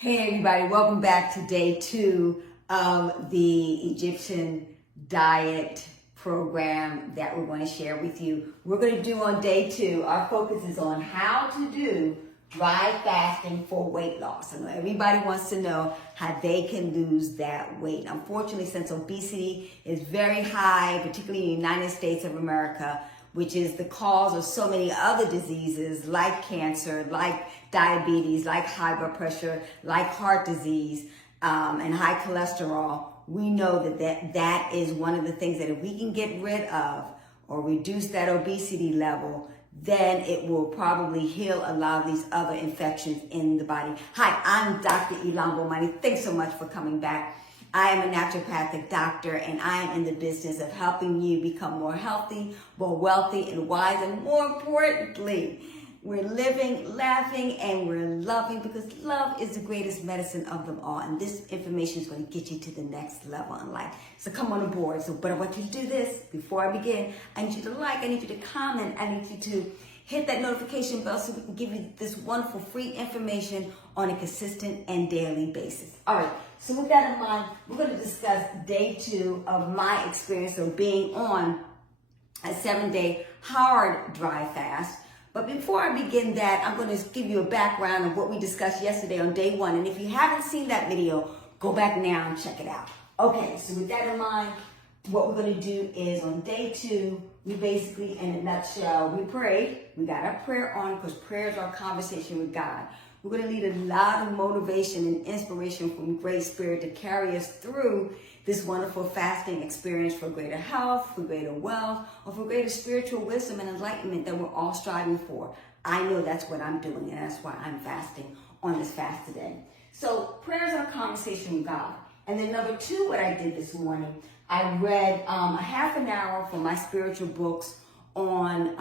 Hey everybody, welcome back to day 2 of the Egyptian diet program that we're going to share with you. We're going to do on day 2, our focus is on how to do dry fasting for weight loss. I know everybody wants to know how they can lose that weight. Unfortunately, since obesity is very high, particularly in the United States of America, which is the cause of so many other diseases like cancer, like diabetes, like high blood pressure, like heart disease, and high cholesterol. We know that is one of the things that if we can get rid of or reduce that obesity level, then it will probably heal a lot of these other infections in the body. Hi, I'm Dr. Ilan Bomani. Thanks so much for coming back. I am a naturopathic doctor, and I am in the business of helping you become more healthy, more wealthy, and wise, and more importantly, we're living, laughing, and we're loving, because love is the greatest medicine of them all. And this information is going to get you to the next level in life. So come on board. But I want you to do this before I begin. I need you to like, I need you to comment, I need you to hit that notification bell so we can give you this wonderful free information on a consistent and daily basis. All right, so with that in mind, we're going to discuss day 2 of my experience of being on a 7-day hard dry fast. But before I begin that, I'm going to give you a background of what we discussed yesterday on day 1. And if you haven't seen that video, go back now and check it out. Okay, so with that in mind, what we're going to do is on day 2, we basically, in a nutshell, we prayed. We got our prayer on because prayer is our conversation with God. We're going to need a lot of motivation and inspiration from Great Spirit to carry us through this wonderful fasting experience for greater health, for greater wealth, or for greater spiritual wisdom and enlightenment that we're all striving for. I know that's what I'm doing, and that's why I'm fasting on this fast today. So prayer is our conversation with God. And then number 2, what I did this morning, I read a half an hour from my spiritual books on,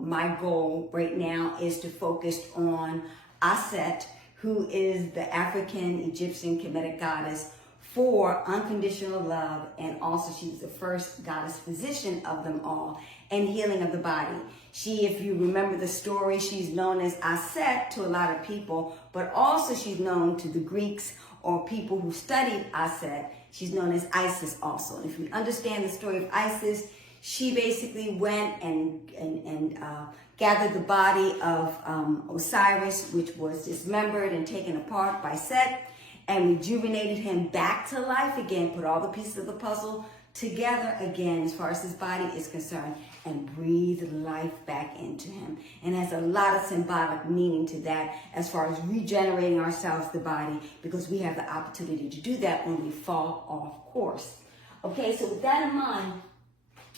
my goal right now is to focus on Aset, who is the African Egyptian Kemetic goddess for unconditional love, and also she's the first goddess physician of them all, and healing of the body. She, if you remember the story, she's known as Aset to a lot of people, but also she's known to the Greeks or people who studied Aset. She's known as Isis also. And if we understand the story of Isis, she basically went and gathered the body of Osiris, which was dismembered and taken apart by Set, and rejuvenated him back to life again, put all the pieces of the puzzle together again as far as his body is concerned, and breathed life back into him. And has a lot of symbolic meaning to that as far as regenerating ourselves, the body, because we have the opportunity to do that when we fall off course. Okay, so with that in mind,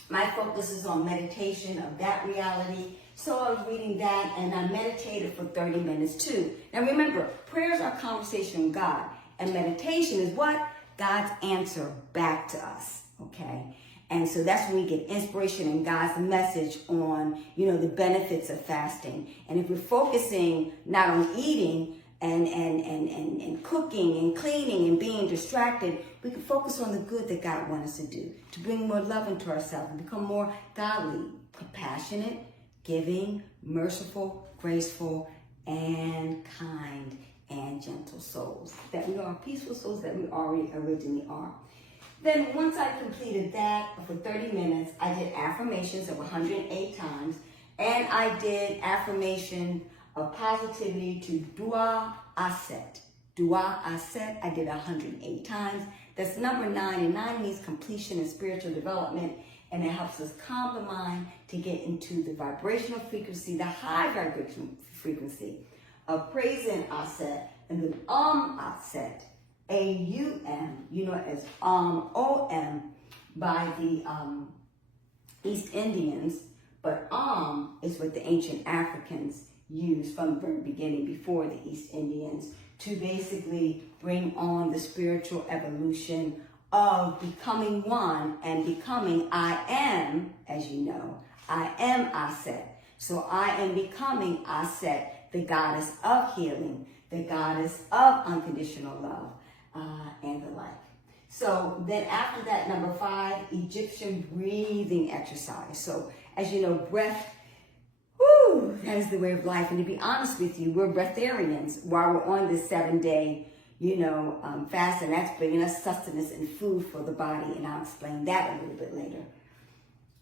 my focus is on meditation of that reality. So I was reading that, and I meditated for 30 minutes too. Now remember, prayer is our conversation with God, and meditation is what? God's answer back to us, okay? And so that's when we get inspiration and God's message on, the benefits of fasting. And if we're focusing not on eating and cooking and cleaning and being distracted, we can focus on the good that God wants us to do, to bring more love into ourselves and become more godly, compassionate, giving, merciful, graceful, and kind and gentle souls. That we are peaceful souls that we already originally are. Then once I completed that for 30 minutes, I did affirmations of 108 times, and I did affirmation of positivity to Dua Aset. Dua Aset, I did 108 times. That's number 9, and 9 means completion and spiritual development, and it helps us calm the mind to get into the vibrational frequency, the high vibration frequency of praising Aset, and then Aset, A-U-M, as O-M by the East Indians, but is what the ancient Africans used from the very beginning before the East Indians to basically bring on the spiritual evolution of becoming one and becoming I am, as you know, I am Aset. So I am becoming Aset, the goddess of healing, the goddess of unconditional love, and the like. So then after that, number 5, Egyptian breathing exercise. So as you know, breath that is the way of life. And to be honest with you, we're breatharians while we're on this 7-day, fast, and that's bringing us sustenance and food for the body. And I'll explain that a little bit later.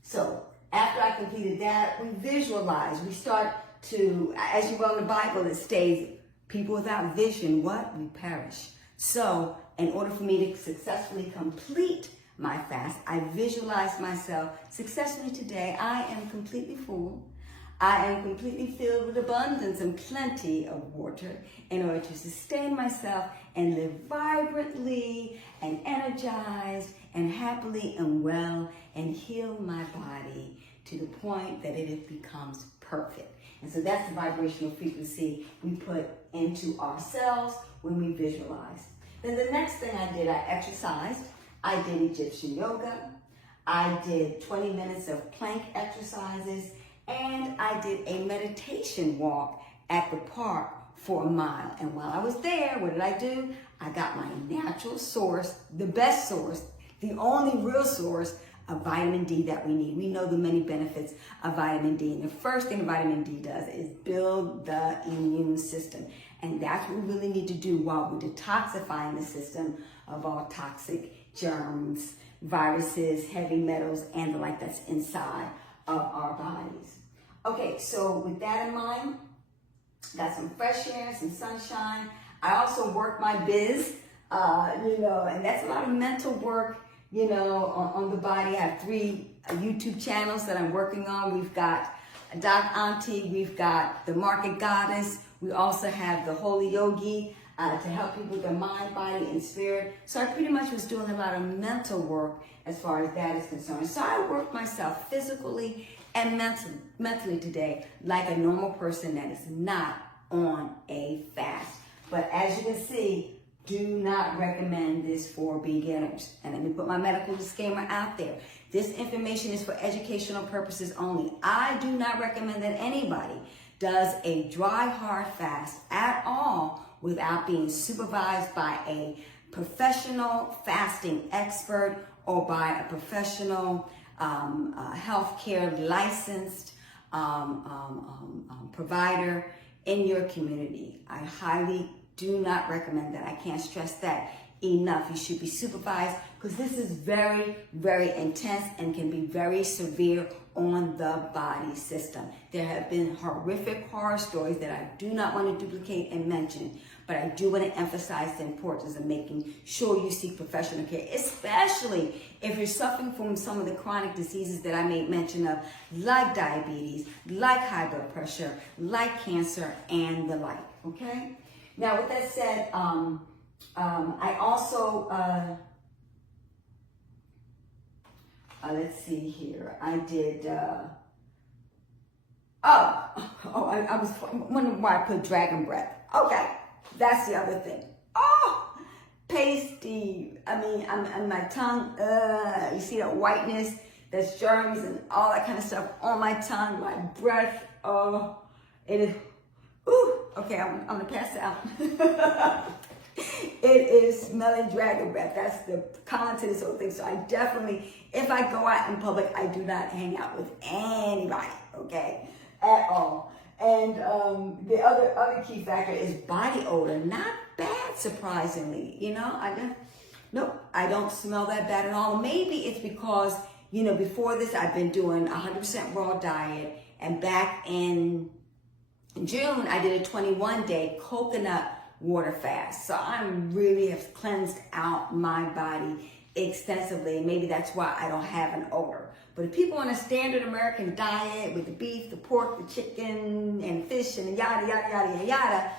So after I completed that, we visualize. We start to, as you know in the Bible, it states, people without vision, what? We perish. So in order for me to successfully complete my fast, I visualize myself successfully today. I am completely full. I am completely filled with abundance and plenty of water in order to sustain myself and live vibrantly and energized and happily and well and heal my body to the point that it becomes perfect. And so that's the vibrational frequency we put into ourselves when we visualize. Then the next thing I did, I exercised. I did Egyptian yoga. I did 20 minutes of plank exercises. And I did a meditation walk at the park for a mile. And while I was there, what did I do? I got my natural source, the best source, the only real source of vitamin D that we need. We know the many benefits of vitamin D. And the first thing vitamin D does is build the immune system. And that's what we really need to do while we're detoxifying the system of all toxic germs, viruses, heavy metals, and the like that's inside of our bodies. Okay, so with that in mind, got some fresh air, some sunshine. I also work my biz, and that's a lot of mental work, on the body. I have 3 YouTube channels that I'm working on. We've got Doc Auntie, we've got the Market Goddess. We also have the Holy Yogi to help people with their mind, body, and spirit. So I pretty much was doing a lot of mental work as far as that is concerned. So I worked myself physically and mentally today like a normal person that is not on a fast. But as you can see, do not recommend this for beginners. And let me put my medical disclaimer out there. This information is for educational purposes only. I do not recommend that anybody does a dry, hard fast at all without being supervised by a professional fasting expert or by a professional healthcare licensed provider in your community. I highly do not recommend that. I can't stress that enough. You should be supervised because this is very, very intense and can be very severe on the body system. There have been horrific horror stories that I do not want to duplicate and mention, but I do want to emphasize the importance of making sure you seek professional care, especially if you're suffering from some of the chronic diseases that I made mention of, like diabetes, like high blood pressure, like cancer, and the like, okay? Now, with that said, I also, let's see here. I did, I was wondering why I put dragon breath. Okay, that's the other thing. Oh, pasty. I mean, on my tongue, you see that whiteness, that's germs and all that kind of stuff on my tongue, my breath. Oh, it is, okay, I'm gonna pass out. It is smelling dragon breath. That's the comment to this whole thing. So I definitely, if I go out in public, I do not hang out with anybody, okay, at all. And the other key factor is body odor. Not bad, surprisingly. I don't smell that bad at all. Maybe it's because, before this, I've been doing 100% raw diet. And back in June, I did a 21-day coconut water fast. So I really have cleansed out my body extensively. And maybe that's why I don't have an odor. But if people on a standard American diet with the beef, the pork, the chicken, and fish, and yada, yada, yada, yada,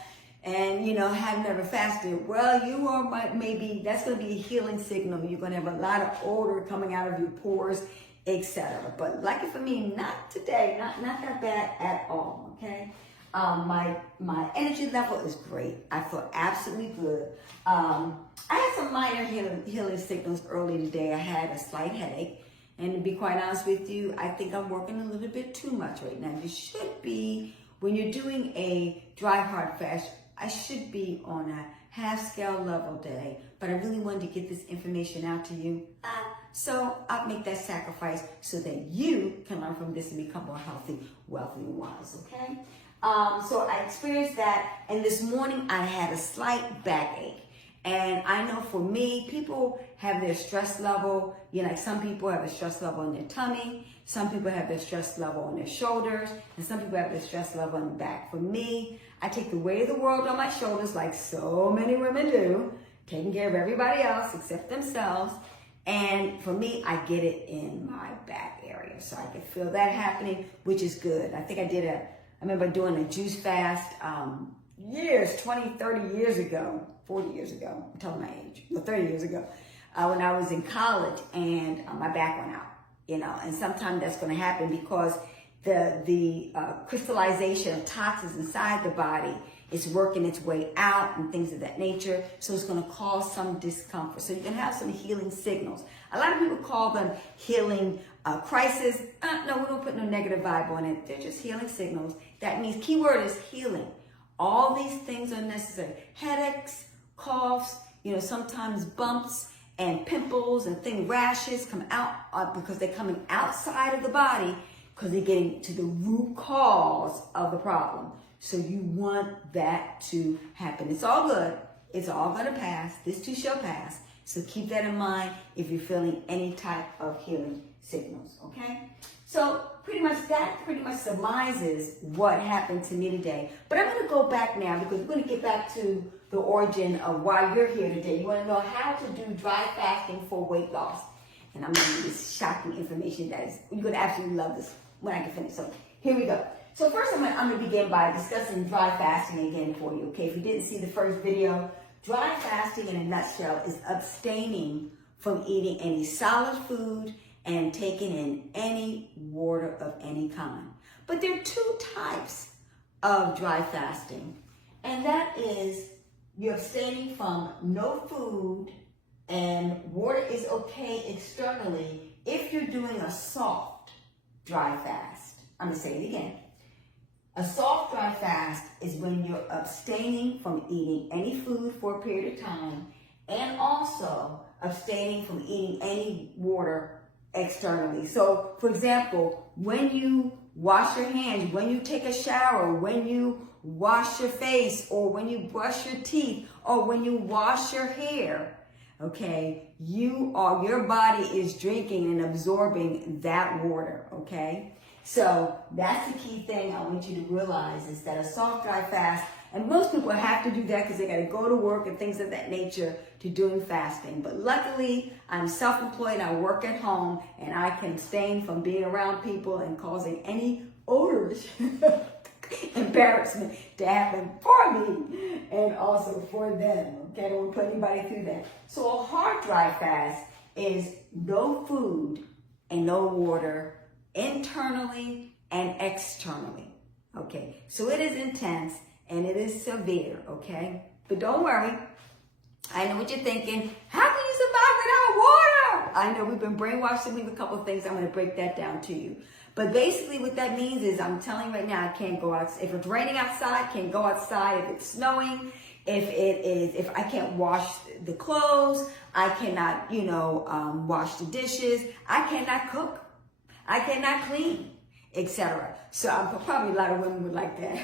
and, have never fasted, well, you are maybe, that's going to be a healing signal. You're going to have a lot of odor coming out of your pores, etc. But lucky for me, not today, not that bad at all, okay? My energy level is great. I feel absolutely good. I had some minor healing signals early today. I had a slight headache. And to be quite honest with you, I think I'm working a little bit too much right now. You should be, when you're doing a dry hard fast, I should be on a half scale level day. But I really wanted to get this information out to you. So I'll make that sacrifice so that you can learn from this and become more healthy, wealthy, and wise, okay? So I experienced that, and this morning I had a slight backache. And I know for me, people have their stress level, like some people have a stress level in their tummy, some people have their stress level on their shoulders, and some people have their stress level in the back. For me, I take the weight of the world on my shoulders like so many women do, taking care of everybody else except themselves. And for me, I get it in my back area. So I can feel that happening, which is good. I think I remember doing a juice fast years, 20, 30 years ago, 40 years ago, I'm telling my age, 30 years ago, when I was in college, and my back went out, and sometimes that's going to happen because the crystallization of toxins inside the body is working its way out and things of that nature. So it's going to cause some discomfort. So you can have some healing signals. A lot of people call them healing crisis. No, we don't put no negative vibe on it. They're just healing signals. That means keyword is healing. All these things are necessary. Headaches, coughs, sometimes bumps and pimples and rashes come out because they're coming outside of the body because they're getting to the root cause of the problem. So you want that to happen. It's all good. It's all going to pass. This too shall pass. So keep that in mind if you're feeling any type of healing signals, okay? So that pretty much surmises what happened to me today. But I'm going to go back now because we're going to get back to the origin of why you're here today. You want to know how to do dry fasting for weight loss. And I'm going to give you this shocking information you're going to absolutely love this when I get finished. So here we go. So first I'm going to begin by discussing dry fasting again for you, okay? If you didn't see the first video, dry fasting in a nutshell is abstaining from eating any solid food and taking in any water of any kind. But there are two types of dry fasting, and that is you're abstaining from no food, and water is okay externally if you're doing a soft dry fast. I'm going to say it again. A soft dry fast is when you're abstaining from eating any food for a period of time and also abstaining from eating any water externally. So, for example, when you wash your hands, when you take a shower, when you wash your face, or when you brush your teeth, or when you wash your hair, okay, your body is drinking and absorbing that water, okay? So that's the key thing I want you to realize is that a soft dry fast, and most people have to do that because they got to go to work and things of that nature to doing fasting. But luckily, I'm self-employed, I work at home, and I can abstain from being around people and causing any odorous embarrassment to happen for me and also for them. Okay, I don't want to put anybody through that. So a hard dry fast is no food and no water internally and externally. Okay, so it is intense and it is severe, okay? But don't worry. I know what you're thinking. How can you survive without water? I know we've been brainwashed to believe a couple of things. I'm going to break that down to you. But basically what that means is I'm telling you right now, I can't go outside. If it's raining outside, I can't go outside. If it's snowing, if I can't wash the clothes, I cannot, wash the dishes. I cannot cook. I cannot clean, etc. So probably a lot of women would like that.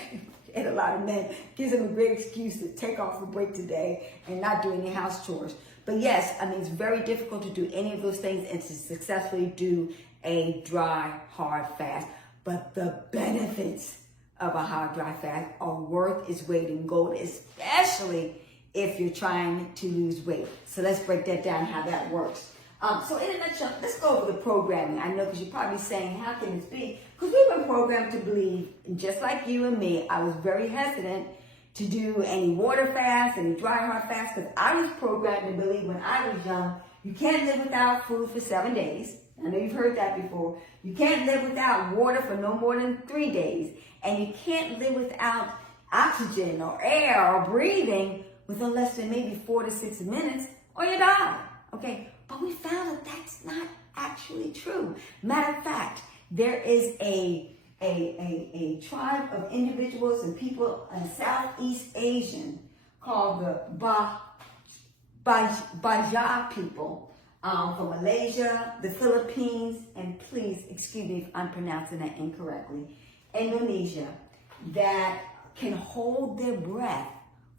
And a lot of men gives them a great excuse to take off a break today and not do any house chores. But yes, it's very difficult to do any of those things and to successfully do a dry, hard fast. But the benefits of a hard, dry fast are worth its weight in gold, especially if you're trying to lose weight. So let's break that down, how that works. So in a nutshell, let's go over the programming. I know because you're probably saying, how can this be? Because we've been programmed to believe, just like you and me, I was very hesitant to do any water fast, any dry hard fast, because I was programmed to believe when I was young, you can't live without food for 7 days. I know you've heard that before. You can't live without water for no more than 3 days. And you can't live without oxygen or air or breathing within less than maybe 4 to 6 minutes, or you die. Okay? But we found that that's not actually true. Matter of fact, there is a tribe of individuals and people in Southeast Asian called the Baja people. from Malaysia, the Philippines, and please excuse me if I'm pronouncing that incorrectly, Indonesia, that can hold their breath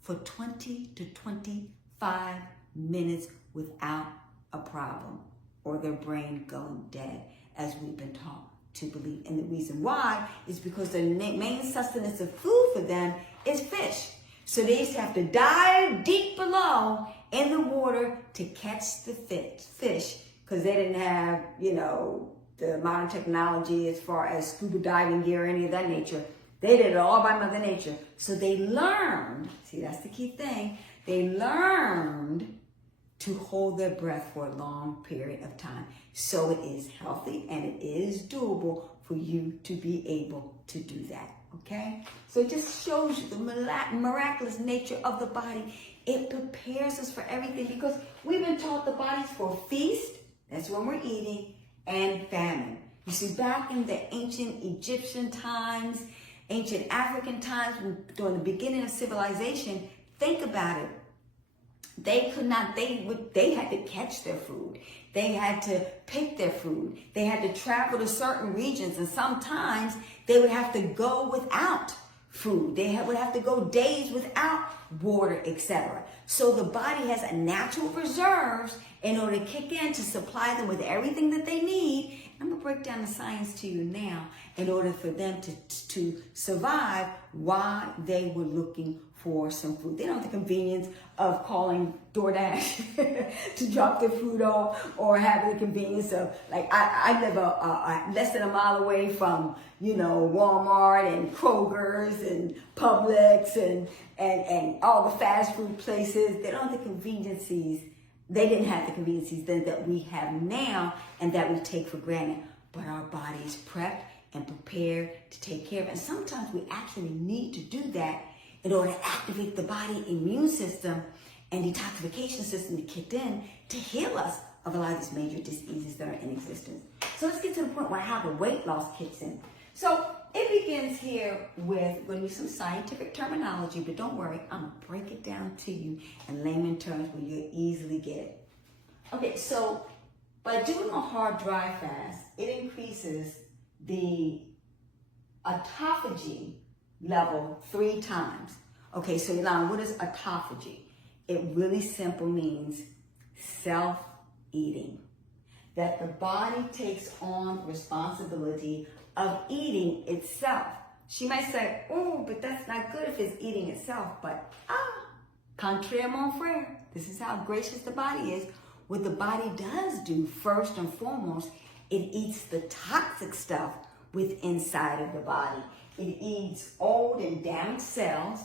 for 20 to 25 minutes without a problem, or their brain going dead, as we've been taught to believe. And the reason why is because the main sustenance of food for them is fish. So they used to have to dive deep below in the water to catch the fish, because they didn't have, the modern technology as far as scuba diving gear or any of that nature. They did it all by Mother Nature. So they learned, see, that's the key thing, they learned to hold their breath for a long period of time. So it is healthy and it is doable for you to be able to do that, okay? So it just shows you the miraculous nature of the body. It prepares us for everything, because we've been taught the body's for feast, that's when we're eating, and famine. You see, back in the ancient Egyptian times, ancient African times, during the beginning of civilization, think about it. They could not, they had to catch their food. They had to pick their food. They had to travel to certain regions, and sometimes they would have to go without food. They would have to go days without water, etc. So the body has a natural reserves in order to kick in to supply them with everything that they need. I'm going to break down the science to you now in order for them to survive while they were looking for some food. They don't have the convenience of calling DoorDash to drop their food off, or having the convenience of, like, I live less than a mile away from, Walmart and Kroger's and Publix and all the fast food places. They don't have the conveniences. They didn't have the conveniences then that we have now and that we take for granted. But our body is prepped and prepared to take care of it. And sometimes we actually need to do that in order to activate the body immune system and detoxification system to kick in to heal us of a lot of these major diseases that are in existence. So let's get to the point where how the weight loss kicks in. So it begins here with going to be some scientific terminology, but don't worry, I'm going to break it down to you in layman terms where you'll easily get it. Okay, so by doing a hard dry fast, it increases the autophagy level 3 times. Okay, so Elon, what is autophagy? It really simple means self-eating. That the body takes on responsibility of eating itself. She might say, oh, but that's not good if it's eating itself. But contraire mon frère, this is how gracious the body is. What the body does do, first and foremost, it eats the toxic stuff with inside of the body. It eats old and damaged cells,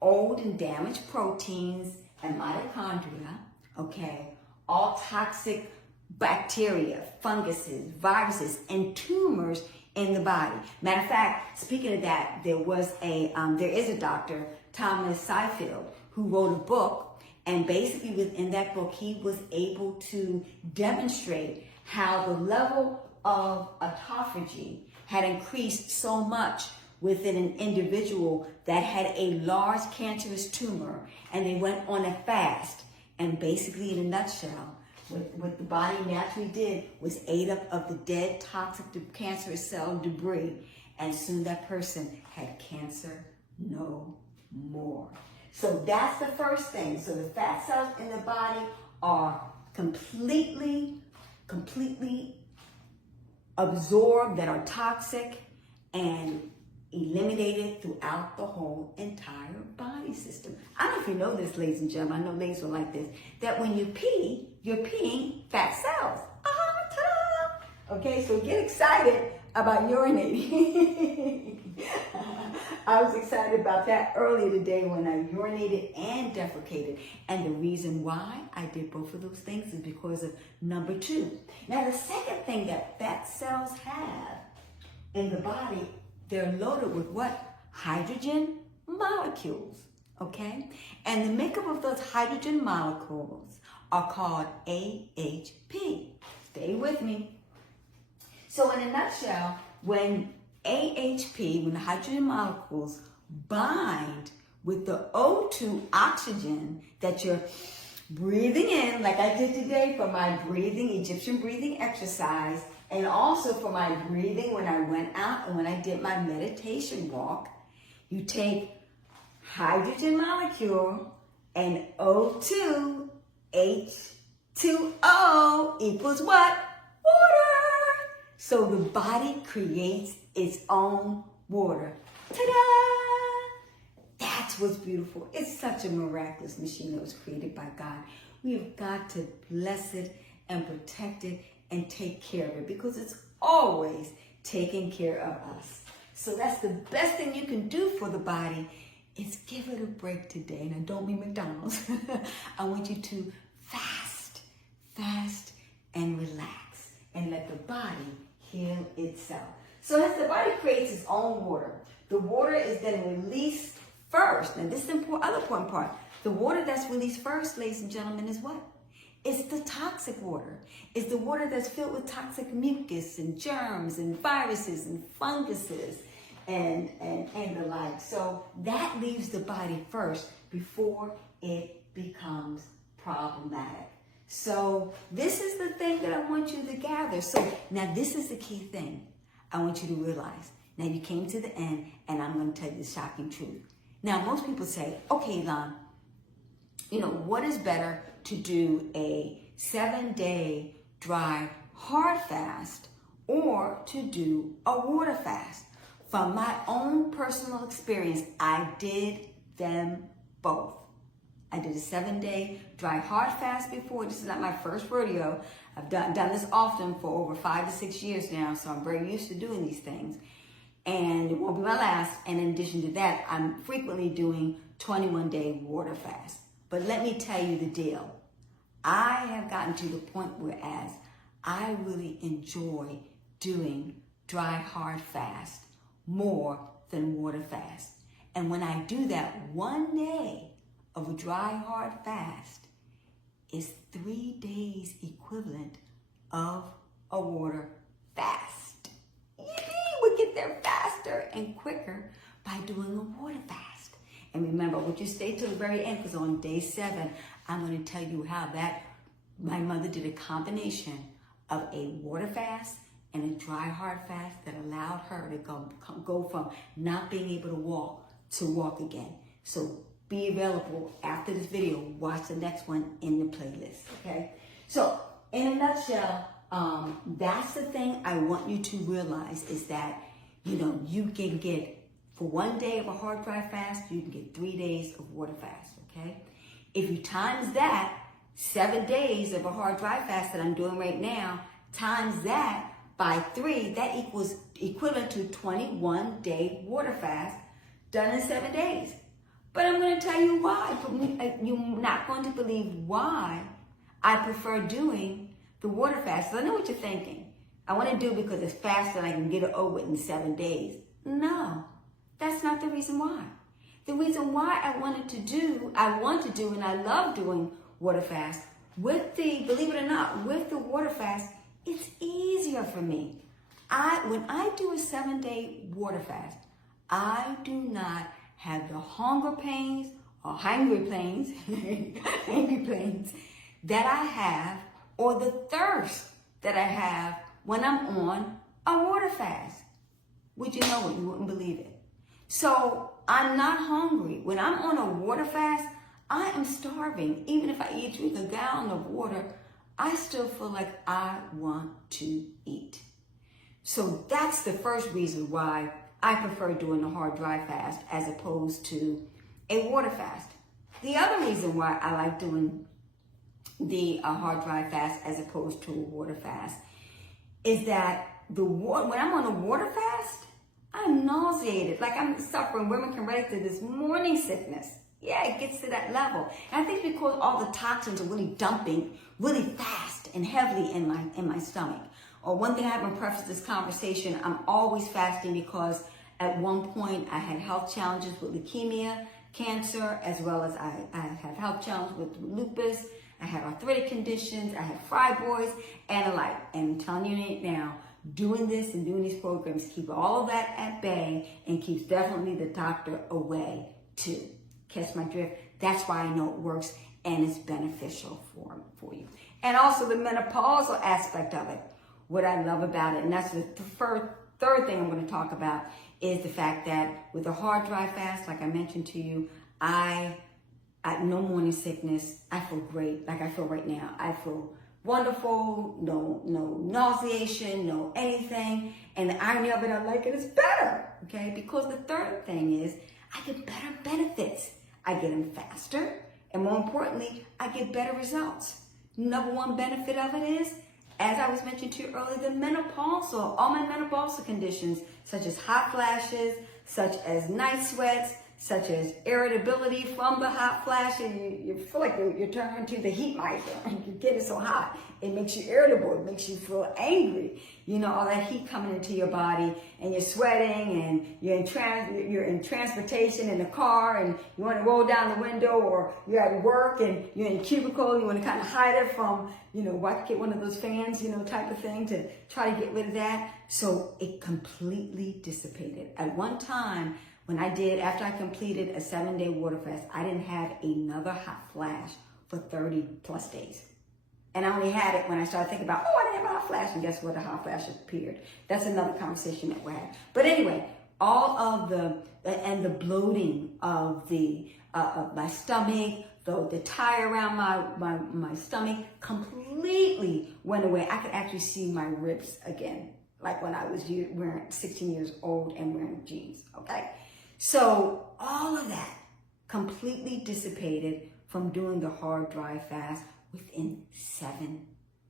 old and damaged proteins and mitochondria, okay? All toxic bacteria, funguses, viruses, and tumors in the body. Matter of fact, speaking of that, there is a doctor, Thomas Seyfried, who wrote a book, and basically within that book, he was able to demonstrate how the level of autophagy had increased so much within an individual that had a large cancerous tumor, and they went on a fast. And basically, in a nutshell, what the body naturally did was ate up of the dead, toxic, cancerous cell debris, and soon that person had cancer no more. So that's the first thing. So the fat cells in the body are completely absorbed, that are toxic, and eliminated throughout the whole entire body system. I don't know if you know this, ladies and gentlemen. I know ladies will like this. That when you pee, you're peeing fat cells. Ta-da! Okay, so get excited about urinating. I was excited about that earlier today when I urinated and defecated. And the reason why I did both of those things is because of number 2. Now, the second thing that fat cells have in the body, they're loaded with what? Hydrogen molecules, okay? And the makeup of those hydrogen molecules are called AHP. Stay with me. So in a nutshell, when AHP, when the hydrogen molecules bind with the O2 oxygen that you're breathing in like I did today for my breathing, Egyptian breathing exercise, and also for my breathing when I went out and when I did my meditation walk. You take hydrogen molecule and O2, H2O equals what? Water. So the body creates its own water. Ta-da! That's what's beautiful. It's such a miraculous machine that was created by God. We have got to bless it and protect it and take care of it because it's always taking care of us. So that's the best thing you can do for the body is give it a break today. And I don't mean McDonald's. I want you to fast and relax and let the body heal itself. So as the body creates its own water, the water is then released first. Now this is the other important part. The water that's released first, ladies and gentlemen, is what? It's the toxic water. It's the water that's filled with toxic mucus and germs and viruses and funguses and the like. So that leaves the body first before it becomes problematic. So this is the thing that I want you to gather. So now this is the key thing I want you to realize. Now you came to the end and I'm going to tell you the shocking truth. Now most people say, okay, Yvonne, what is better to do a 7-day dry hard fast or to do a water fast? From my own personal experience, I did them both. I did a 7-day dry hard fast before. This is not my first rodeo. I've done this often for over 5 to 6 years now, so I'm very used to doing these things. And it won't be my last. And in addition to that, I'm frequently doing 21-day water fast. But let me tell you the deal. I have gotten to the point where I really enjoy doing dry hard fast more than water fast. And when I do that, 1 day of a dry hard fast is 3 days equivalent of a water fast. We get there faster and quicker by doing a water fast. And remember, would you stay till the very end? Because on day 7, I'm going to tell you how my mother did a combination of a water fast and a dry hard fast that allowed her to go from not being able to walk again. So be available after this video. Watch the next one in the playlist, okay? So in a nutshell, that's the thing I want you to realize is that, you can get, for 1 day of a hard dry fast, you can get 3 days of water fast, okay? If you times that, 7 days of a hard dry fast that I'm doing right now, times that by 3, that equals equivalent to 21-day water fast done in 7 days. But I'm going to tell you why. You're not going to believe why I prefer doing the water fast. So I know what you're thinking. I want to do it because it's faster and I can get it over in 7 days. No, that's not the reason why. The reason why I want to do and I love doing water fast, believe it or not, with the water fast, it's easier for me. When I do a 7-day water fast, I do not have the hunger pains or hungry pains, hungry pains that I have, or the thirst that I have when I'm on a water fast. Would you know it? You wouldn't believe it. So I'm not hungry. When I'm on a water fast, I am starving. Even if I drink a gallon of water, I still feel like I want to eat. So that's the first reason why I prefer doing a hard dry fast as opposed to a water fast. The other reason why I like doing the hard dry fast as opposed to a water fast is that when I'm on a water fast, I'm nauseated. Like I'm suffering. Women can relate to this morning sickness. Yeah, it gets to that level. And I think because all the toxins are really dumping really fast and heavily in my stomach. Or one thing I haven't prefaced this conversation, I'm always fasting because at one point I had health challenges with leukemia, cancer, as well as I have health challenges with lupus. I had arthritic conditions, I had fibroids, and the like. And I'm telling you right now, doing this and doing these programs keep all of that at bay and keeps definitely the doctor away too. Catch my drift? That's why I know it works and it's beneficial for you. And also the menopausal aspect of it, what I love about it, and that's the third thing I'm going to talk about, is the fact that with a hard dry fast, like I mentioned to you, I no morning sickness. I feel great, like I feel right now. I feel wonderful, no nauseation, no anything. And the irony of it, I like it, is better, okay? Because the third thing is I get better benefits. I get them faster, and more importantly, I get better results. Number one benefit of it is, as I was mentioning to you earlier, the menopausal, all my menopausal conditions, such as hot flashes, such as night sweats, such as irritability from the hot flash, and you feel like you're turning into the heat miser. You're getting so hot. It makes you irritable. It makes you feel angry. You know, all that heat coming into your body, and you're sweating, and you're in transportation in the car, and you want to roll down the window, or you're at work and you're in a cubicle, you want to kind of hide it from, get one of those fans, type of thing, to try to get rid of that. So it completely dissipated. At one time, after I completed a 7-day water fast, I didn't have another hot flash for 30 plus days. And I only had it when I started thinking about, I didn't have a hot flash, and guess what? The hot flash appeared. That's another conversation that we're having. But anyway, all of the bloating of of my stomach, the tie around my stomach completely went away. I could actually see my ribs again, like when I was 16 years old and wearing jeans, okay? So all of that completely dissipated from doing the hard dry fast within 7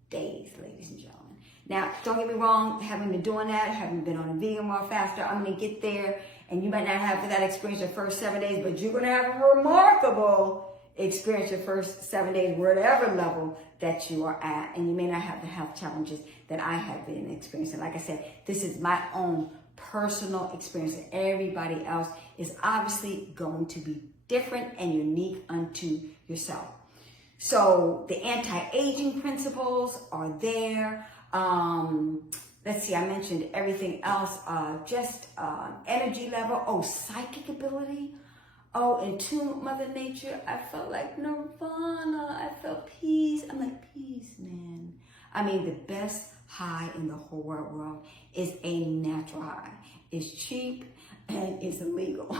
days, ladies and gentlemen. Now, don't get me wrong, haven't been doing that, haven't been on a vegan raw faster. I'm going to get there, and you might not have that experience the first 7 days, but you're going to have a remarkable experience your first 7 days, whatever level that you are at, and you may not have the health challenges that I have been experiencing. Like I said, this is my own personal experience, and everybody else is obviously going to be different and unique unto yourself. So the anti-aging principles are there. Let's see, I mentioned everything else, energy level, psychic ability. In tune with Mother Nature, I felt like nirvana. I felt peace. I'm like, peace, man. I mean, the best high in the whole world is a natural high. It's cheap and it's illegal.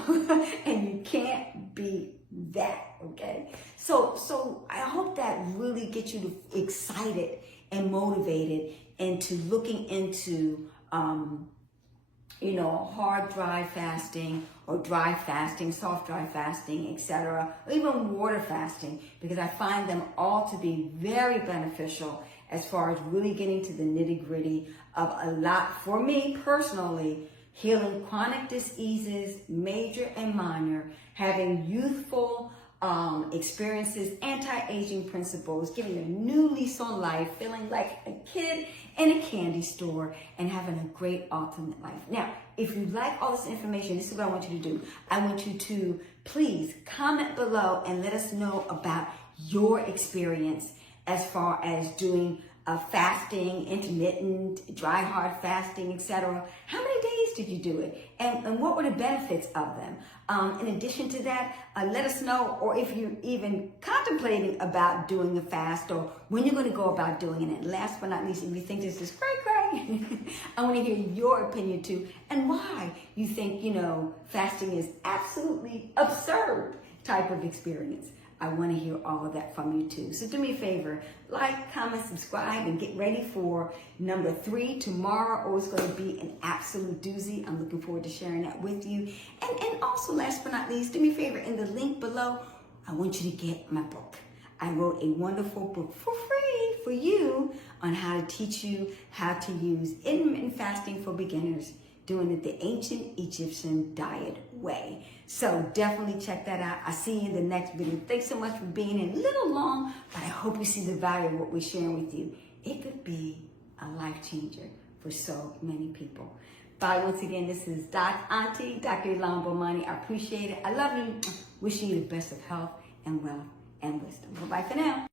And you can't beat that, okay? So I hope that really gets you excited and motivated into looking into hard dry fasting, or dry fasting, soft dry fasting, etc., or even water fasting, because I find them all to be very beneficial as far as really getting to the nitty-gritty of a lot, for me personally, healing chronic diseases, major and minor, having youthful experiences, anti-aging principles, giving a new lease on life, feeling like a kid in a candy store, and having a great ultimate life. Now, if you like all this information, this is what I want you to do. I want you to please comment below and let us know about your experience as far as doing fasting, intermittent, dry hard fasting, etc. How many days did you do it? And what were the benefits of them? In addition to that, let us know, or if you're even contemplating about doing a fast, or when you're going to go about doing it. And last but not least, if you think this is cray, I want to hear your opinion too, and why you think, fasting is absolutely absurd type of experience. I want to hear all of that from you too. So do me a favor, like, comment, subscribe, and get ready for number 3 tomorrow. Oh, it's going to be an absolute doozy. I'm looking forward to sharing that with you. And also, last but not least, do me a favor, in the link below, I want you to get my book. I wrote a wonderful book for free for you on how to teach you how to use intermittent fasting for beginners, doing it the ancient Egyptian diet way. So definitely check that out. I'll see you in the next video. Thanks so much for being in. A little long, but I hope you see the value of what we're sharing with you. It could be a life changer for so many people. Bye once again. This is Auntie, Dr. Ilan Bomani. I appreciate it. I love you. Wishing you the best of health and wealth and wisdom. Bye-bye for now.